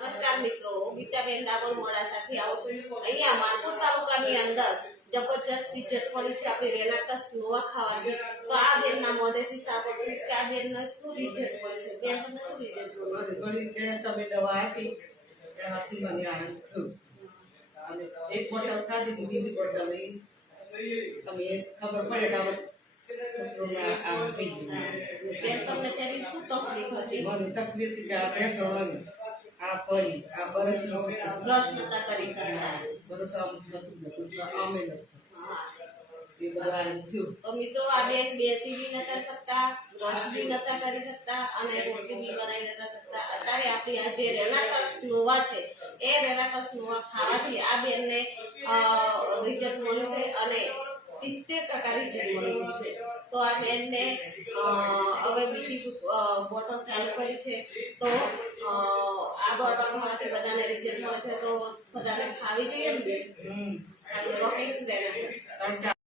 નમસ્કાર મિત્રો, ગીતાબેન ડાબર મોડાસાથી આવું છું। અહીંયા માલપુર તાલુકાની અંદર જબરજસ્ત ઇજ્જત પડી છે આપણી રેનાકસ નોવા ખાવાથી। તો આ બેનના મોઢેથી સાંભળશું કે આ બેનને શું ઇજ્જત પડી છે। બેન તમને શું ઇજ્જત પડી કે તમે દવા આપી એનાથી મને આનંદ થયો અને એક બોટલ ખાધી બીજી બોટલ લઈ તમે ખબર પડે કે બેન તમને પેલી શું તકલીફ હતી? મને તકલીફ કે આ ભેંસોળવાની આ પડી આ બરસ બ્રશ નતા કરી શકતા। બરસ આમ થતું આમે નથી હા, એ બધા થયું। તો મિત્રો આ બેન બેસી બી નતા શકતા, બ્રશ બી નતા કરી શકતા અને રોટલી બી બનાવી નતા શકતા। અત્યારે આપણી આ જે રેનાકસ નોવા છે એ રેનાકસ નોવા ખાવાથી આ બેનને રિઝલ્ટ મળ્યું છે અને 70% રિઝલ્ટ મળ્યું છે। તો આ બેનને હવે બીજી બોટલ ચાલુ કરી છે। તો આ બોટલ ખાવાથી બધાને રિઝલ્ટ મળે છે, તો બધાને ખાવી જોઈએ ને?